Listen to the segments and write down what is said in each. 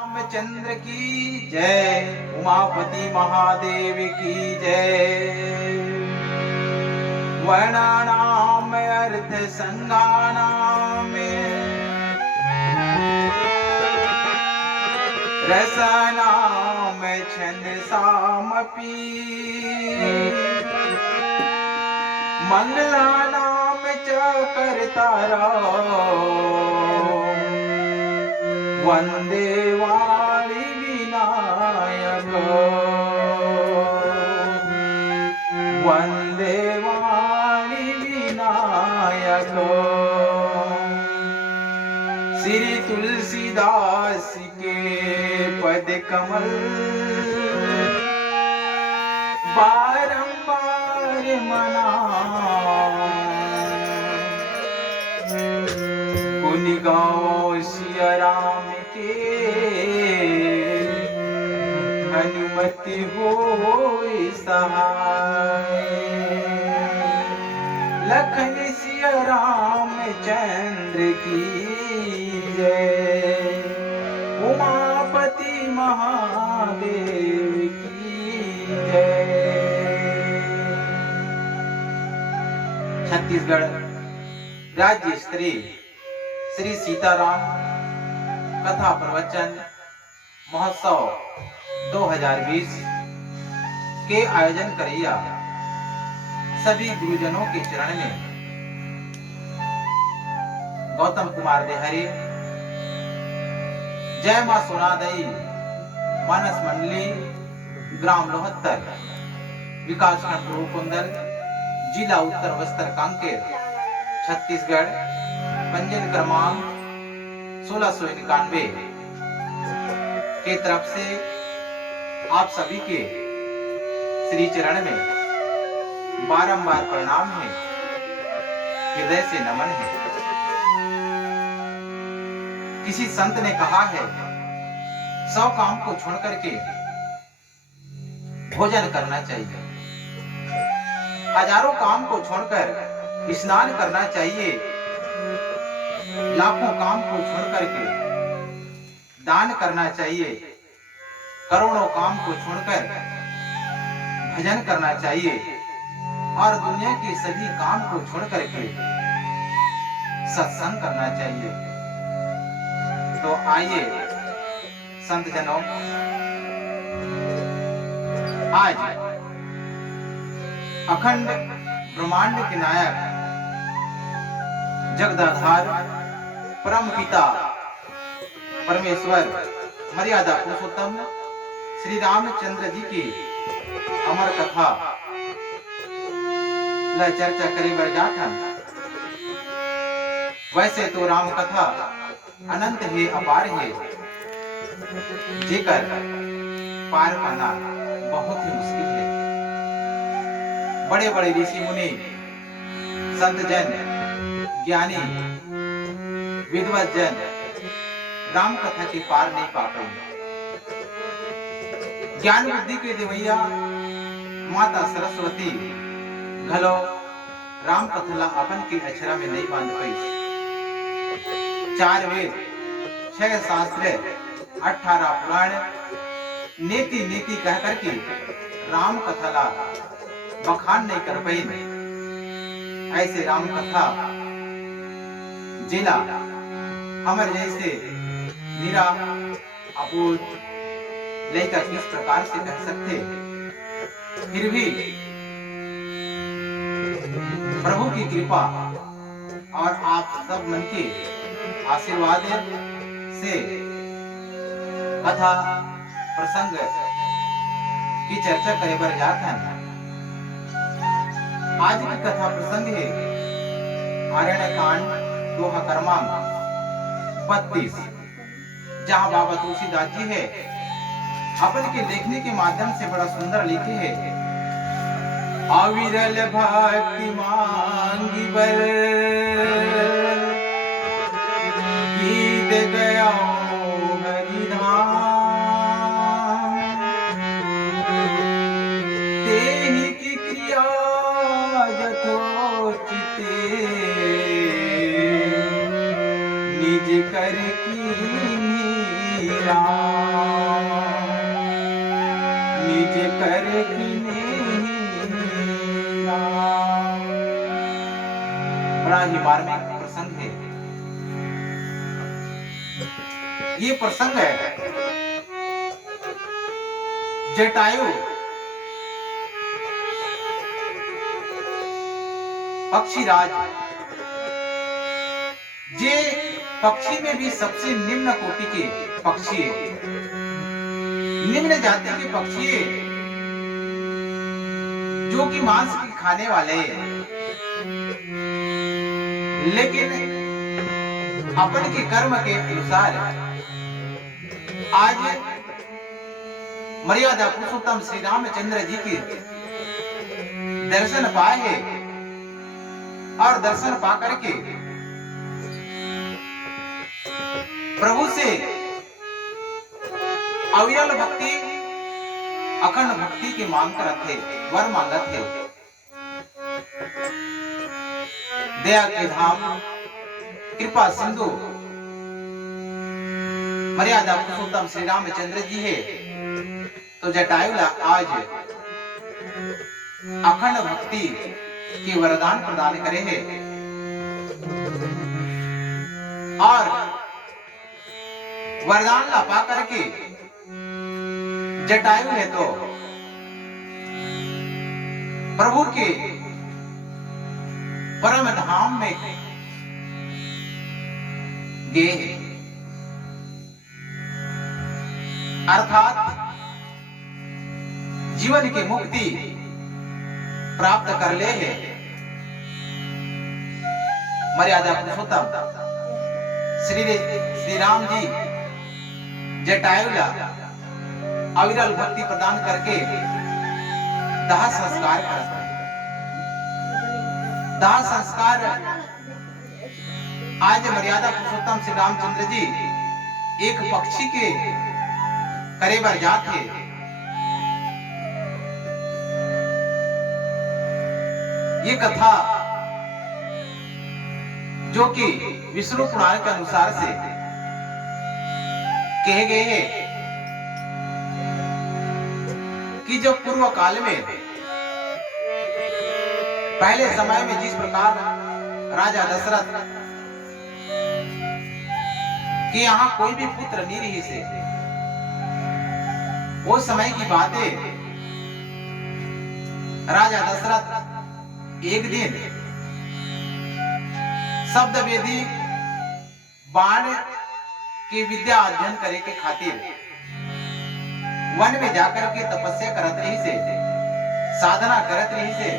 रामचंद्र की जय, उमापति महादेव की जय। वर्णानाम अर्थ संगानाम रसनाम छंद सामपि मंगलानाम च कर्तारा वंदे वाणी विनायक वंदे वाणी विनायक। श्री तुलसीदास के पद कमल बारंबार मना गुण गाओ सिया राम के हनुमति होय सहाय। लखन सिया रामचंद्र की जय, उमापति महादेव की जय। छत्तीसगढ़ राज्य स्तरीय श्री सीताराम कथा प्रवचन महोत्सव 2020 के आयोजन करिया सभी गुरुजनों के चरण में गौतम कुमार देहरी, जय मां सोनादई मानस मंडली, ग्राम लोहत्तर, विकास खंड रूपकुंदल, जिला उत्तर बस्तर कांकेर, छत्तीसगढ़, पंजीयन क्रमांक 1691 के तरफ से आप सभी के श्री चरण में बारंबार प्रणाम है, हृदय से नमन है। किसी संत ने कहा है 100 काम को छोड़ करके भोजन करना चाहिए, हजारों काम को छोड़कर स्नान करना चाहिए, लाखों काम को छोड़ करके दान करना चाहिए, करोड़ों काम को छोड़कर भजन करना चाहिए और दुनिया के सभी काम को छोड़ करके सत्संग करना चाहिए। तो आइए संत जनों, आज अखंड ब्रह्मांड के नायक जगदाधार परम पिता परमेश्वर मर्यादा पुरुषोत्तम श्री रामचंद्र जी की अमर कथा ला चर्चा करे बर जाथन। वैसे तो राम कथा अनंत है, अपार है, जेकर पार पाना बहुत ही मुश्किल है। बड़े बड़े ऋषि मुनि, संत जन, ज्ञानी, विद्वत जन राम कथा के पार नहीं पा पाए। ज्ञान बुद्धि के देवैया माता सरस्वती घलो राम कथा ला अपन के अक्षरा में नहीं बांध पाई। 4 वेद, 6 शास्त्र, 18 पुराण नीति नीति कह करके राम कथा ला बखान नहीं कर पाई। ऐसे राम कथा जिला हमारे जैसे निरा अबूझ लड़का किस प्रकार से कह सकते, फिर भी प्रभु की कृपा और आप सब मन के आशीर्वाद से कथा प्रसंग की चर्चा करे बर जात हैं। आज की कथा प्रसंग है आरण्य कांड दोहा क्रमांक 32, जहाँ बाबा तुलसीदास जी है अपन के लेखनी के माध्यम से बड़ा सुंदर लिखे है। अविरल भक्ति मांगी बर गीत गया हरिधाम, तेहि की क्रिया यथोचिते निज कर की मीरा। बड़ा ही मार्मिक प्रसंग है। ये प्रसंग है जटायु पक्षीराज, जे पक्षी में भी सबसे निम्न कोटि के पक्षी है, निम्न जाति के पक्षी है, जो कि मांस की खाने वाले हैं, लेकिन अपन के कर्म के अनुसार आज मर्यादा पुरुषोत्तम श्री रामचंद्र जी के दर्शन पाए हैं और दर्शन पा करके प्रभु से अविरल भक्ति, अखंड भक्ति की मांग करत थे, वर मांगत थे। दया के धाम कृपा सिंधु मर्यादा पुरुषोत्तम श्री रामचंद्र जी है, तो जटायु आज अखंड भक्ति की वरदान प्रदान करे हैं और वरदान ला पा करके जटायु है तो प्रभु के परम धाम में गए, अर्थात जीवन की मुक्ति प्राप्त कर ले है। मर्यादा पुरुषोत्तम श्री राम जी जटायु अविरल भक्ति प्रदान करके दाह संस्कार करते हैं। दाह संस्कार आज मर्यादा पुरुषोत्तम श्री रामचंद्र जी एक पक्षी के करे बर जाते, ये कथा जो कि विष्णु पुराण के अनुसार से कहे गए हैं कि जब पूर्व काल में पहले समय में जिस प्रकार राजा दशरथ के यहाँ कोई भी पुत्र नहीं रही से, वो समय की बात है। राजा दशरथ एक दिन शब्द वेदी बाण की विद्या अध्ययन करे के खातिर वन में जाकर के तपस्या करत रही से, साधना करत रही से,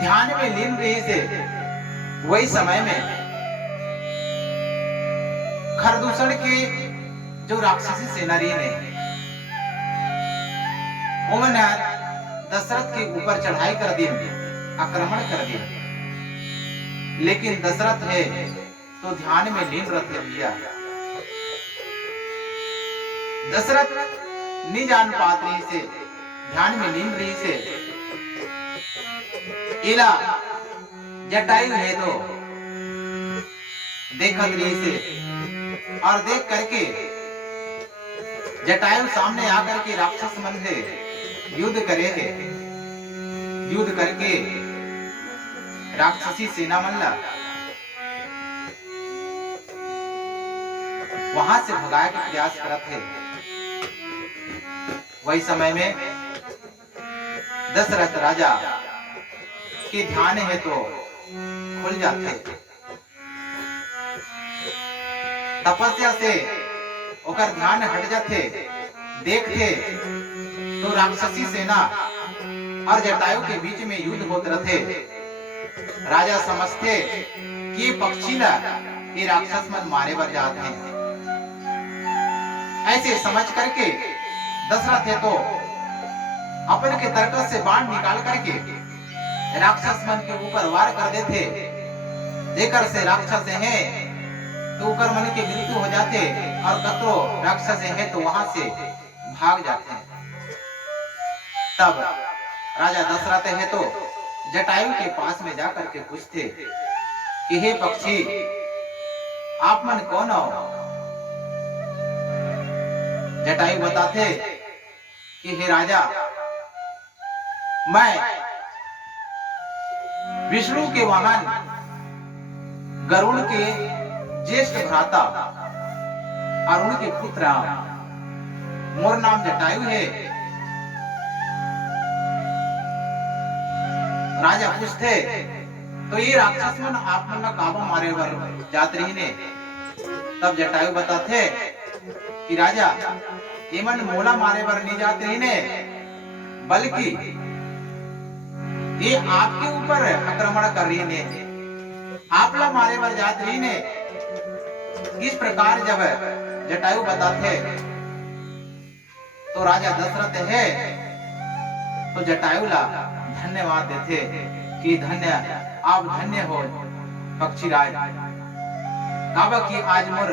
ध्यान में लीन रही से, वही समय में खरदूषण के जो राक्षसी सेना रही ने उन्होंने दशरथ के ऊपर चढ़ाई कर दी, आक्रमण कर दिया। लेकिन दशरथ है तो ध्यान में लीन रहते भैया, दशरथ नहीं जान पात रही से, ध्यान में लीन रही से, इला जटायु है तो देखत रही से, और देख करके जटायु सामने आकर के राक्षस मन से युद्ध करे है, युद्ध करके राक्षसी सेना मन ला वहां से भगाए के प्रयास करत है। वही समय में दशरथ राजा के ध्यान है तो खुल जाते, तपस्या से ओकर ध्यान हट जाते, देखते तो राक्षसी सेना और जटायु के बीच में युद्ध होते रहते। राजा समझते कि ये पक्षी ला ये राक्षस मन मारे बर जाते हैं। ऐसे समझ करके दशरथ है तो अपन के तरकस से बाण निकाल करके राक्षस मन के ऊपर वार कर देते, जेकर से राक्षस है तो ऊपर मन की मृत्यु हो जाते और कतरो राक्षस है तो वहां से भाग जाते हैं। तब राजा दशरथ है तो जटायु के पास में जाकर के पूछते कि हे पक्षी, आप मन कौन हो? जटायु बताते कि हे राजा, मैं विष्णु के वाहन गरुड़ के ज्येष्ठ भ्राता अरुण के पुत्र मोर नाम जटायु है। राजा पूछते तो ये राक्षस मन आप मन का काबा मारे बर जात रही ने। तब जटायु बताते कि राजा ये मन मोला मारे बर नहीं जाते रही ने, बल्कि ये आपके ऊपर आक्रमण कर रही ने, आपला मारे बर जात रही ने। इस प्रकार जब जटायु बताते तो राजा दशरथ है तो जटायु ला धन्यवाद देते कि धन्य आप धन्य हो पक्षीराज, काबा की आज मोर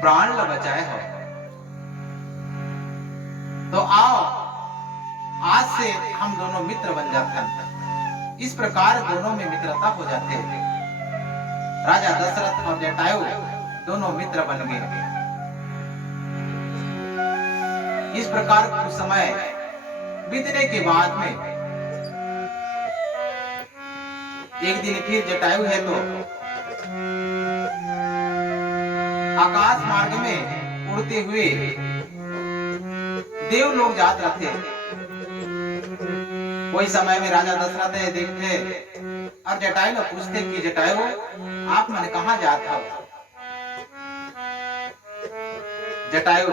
प्राण ला बचाए हो। तो आओ आज से हम दोनों मित्र बन जाते हैं। इस प्रकार दोनों में मित्रता हो जाते हैं। राजा दशरथ और जटायु दोनों मित्र बन गए। इस प्रकार कुछ समय बीतने के बाद में एक दिन फिर जटायु है तो आकाश मार्ग में उड़ते हुए देव लोग जात रहते। कोई समय में राजा दशरथ देखते और जटायु लोग पूछते कि जटायु आप मन कहाँ जात हो। जटायु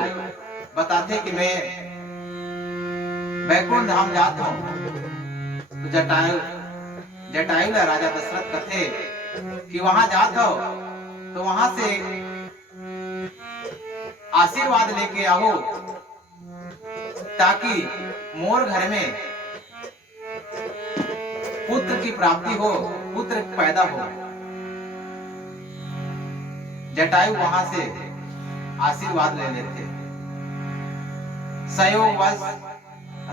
बताते कि मैं बैकुंठ धाम जात हूँ। तो जटायु राजा दशरथ कहते कि वहां जात हो तो वहां से आशीर्वाद लेके आओ ताकि मोर घर में पुत्र की प्राप्ति हो, पुत्र पैदा हो। जटायु वहां से आशीर्वाद ले लेते। संयोगवश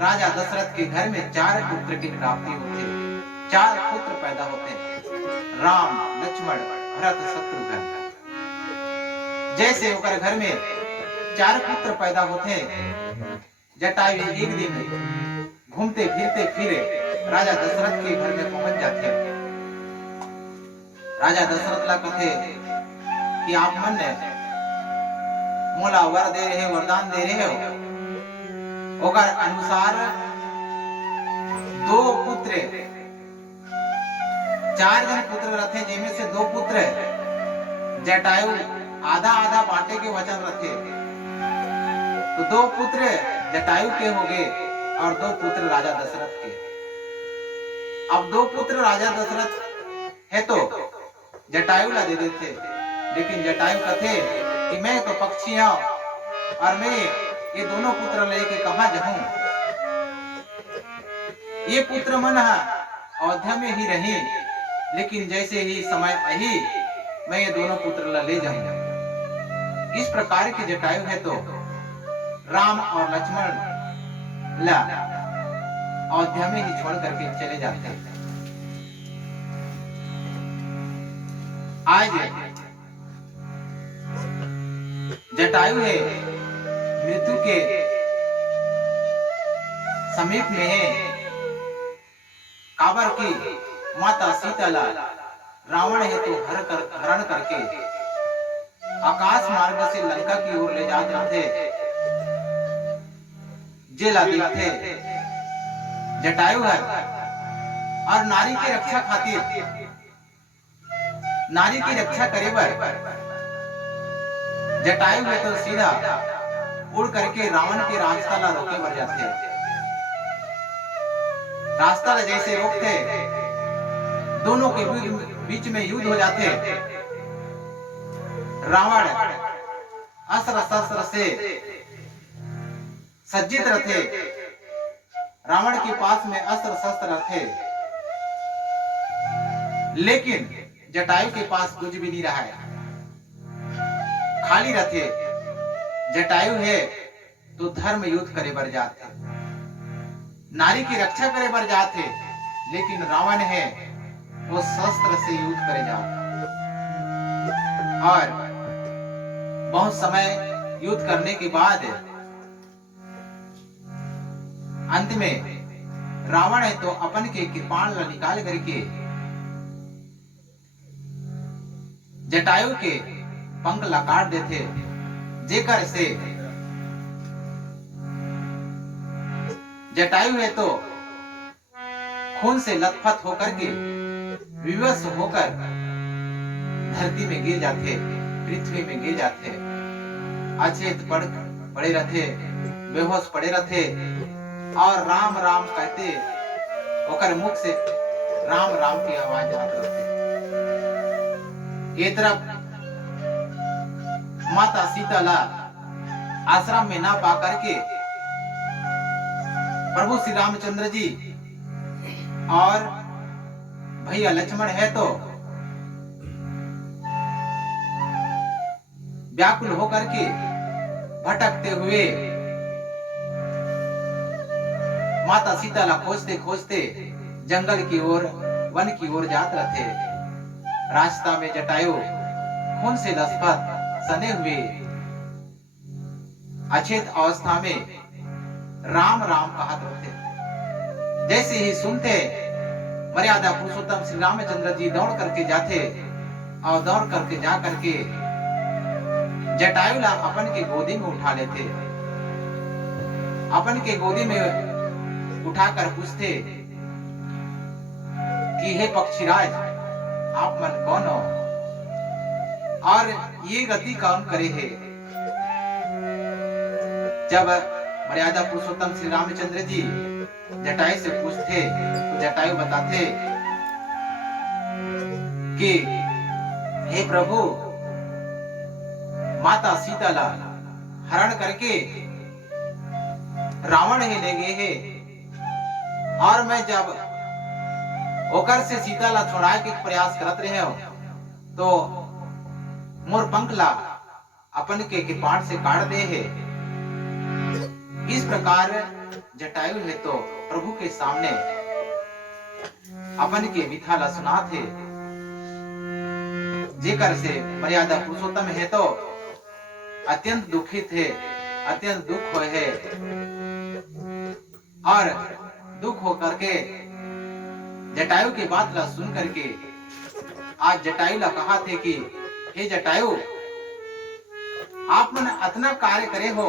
राजा दशरथ के घर में 4 पुत्र की प्राप्ति होती। 4 पुत्र पैदा होते हैं, राम, लक्ष्मण, भरत, शत्रुघ्न। जैसे होकर घर में 4 पुत्र पैदा होते, जटायु एक दिन घूमते फिरते फिरे राजा दशरथ के घर में पहुंच जाते। राजा दशरथ ला कहते कि आप मन ने मोला वर दे रहे, वरदान दे रहे हो। ओकर अनुसार 2 पुत्र, 4 जन पुत्र रथे, जिनमें से 2 पुत्र जटायु आधा आधा बांटे के वचन रखे। तो 2 पुत्र जटायु के हो गए और 2 पुत्र राजा दशरथ के। अब 2 पुत्र राजा दशरथ है तो जटायु ला दे देते, लेकिन जटायु कहते कि मैं तो पक्षी हूं और मैं ये दोनों पुत्र लेके कहां जाऊं। ये पुत्र मन अयोध्या में ही रहे, लेकिन जैसे ही समय आई मैं ये दोनों पुत्र ला ले जाऊंगा। इस प्रकार के जटायु है तो राम और लक्ष्मण ला अयोध्या में ही छोड़ करके चले जाते हैं। आज जटायु है मृत्यु के समीप में है। काबर की माता सीता ला रावण है तो हरण करके आकाश मार्ग से लंका की ओर ले जाते रहते। जेला देखते जटायु है और नारी की रक्षा खातिर, नारी की रक्षा करे बर जटायु है तो सीधा उड़ करके रावण के रास्ता ला रोके बर जाते। रास्ता ला जैसे रोकते दोनों के बीच में युद्ध हो जाते। रावण अस्त्र शस्त्र से सज्जित रहते, रावण के पास में अस्त्र शस्त्र रहते, लेकिन जटायु के पास कुछ भी नहीं रहा है, खाली रहते। जटायु है तो धर्म युद्ध करे बर जाते, नारी की रक्षा करे बर जाते, लेकिन रावण है वो शस्त्र से युद्ध करे जाते। और बहुत समय युद्ध करने के बाद अंत में रावण है तो अपन के कृपाण ला निकाल करके जटायु के पंख ला काट देथे, जेकर से जटायु है तो खून से लथपथ होकर के विवश होकर धरती में गिर जाते, पृथ्वी में गिर जाते, अचेत पड़े रहते, बेहोश पड़े रहते और राम राम कहते ओकर मुख से राम राम की आवाज आत रहते। ये तरफ माता सीता ला आश्रम में ना पा करके प्रभु श्री रामचंद्र जी और भैया लक्ष्मण है तो व्याकुल होकर के भटकते हुए माता सीता ला खोजते खोजते जंगल की ओर, वन की ओर जाते रहते। रास्ता में जटायु खून से लथपथ सने हुए अचेत अवस्था में राम राम कहत रहते। जैसे ही सुनते मर्यादा पुरुषोत्तम श्री रामचंद्र जी दौड़ करके जाते और दौड़ करके जा करके जटायु ला अपन के गोदी में उठा लेते, अपन के गोदी में उठाकर पूछते कि हे पक्षीराज, आप मन कौन हो और ये गति कौन करे है। जब मर्यादा पुरुषोत्तम श्री रामचंद्र जी जटायु से पूछते तो जटायु बताते कि हे प्रभु, माता सीता ला हरण करके रावण ही ले गए है और मैं जब ओकर से सीता ला छोड़ाए के प्रयास करत रहे हो तो मोर पंख ला अपन के पाट से काट दे है। इस प्रकार जटायु है तो प्रभु के सामने अपन के विथा ला सुनाते, जेकर से मर्यादा पुरुषोत्तम है तो अत्यंत दुखित है, अत्यंत दुख होए है और दुख हो करके जटायु की बात ला सुन करके आज जटायु ला कहा थे कि हे जटायु, आप मन इतना कार्य करे हो,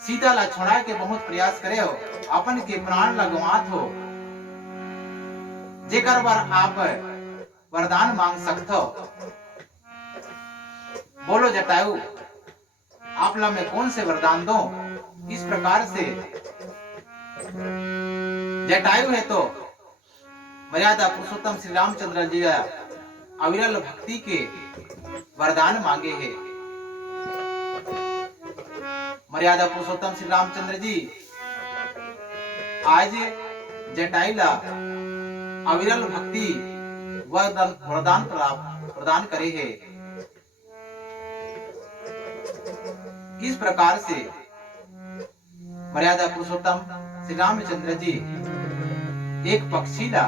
सीता ला छोड़ा के बहुत प्रयास करे हो, अपन के प्राण ला गंवात हो, जेकर बार आप वरदान मांग सकते हो। बोलो जटायु, आप ला मैं कौन से वरदान दो। इस प्रकार से जटायु है तो मर्यादा पुरुषोत्तम श्री रामचंद्र जी अविरल भक्ति के वरदान मांगे हैं। मर्यादा पुरुषोत्तम श्री रामचंद्र जी आज जटायु ला अविरल भक्ति वरदान प्रदान करे है। इस प्रकार से मर्यादा पुरुषोत्तम श्री रामचंद्र जी एक पक्षी ला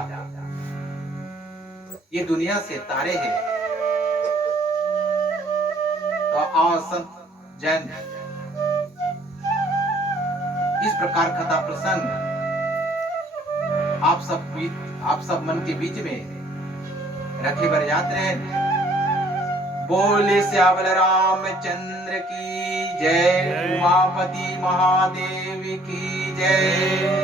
ये दुनिया से तारे हैं। तो आओ संत जैन इस प्रकार कथा प्रसंग आप सब मन के बीच में रखे बर जाते रहे। बोले श्यावल रामचंद्र की जय, उमापति महादेव की जय।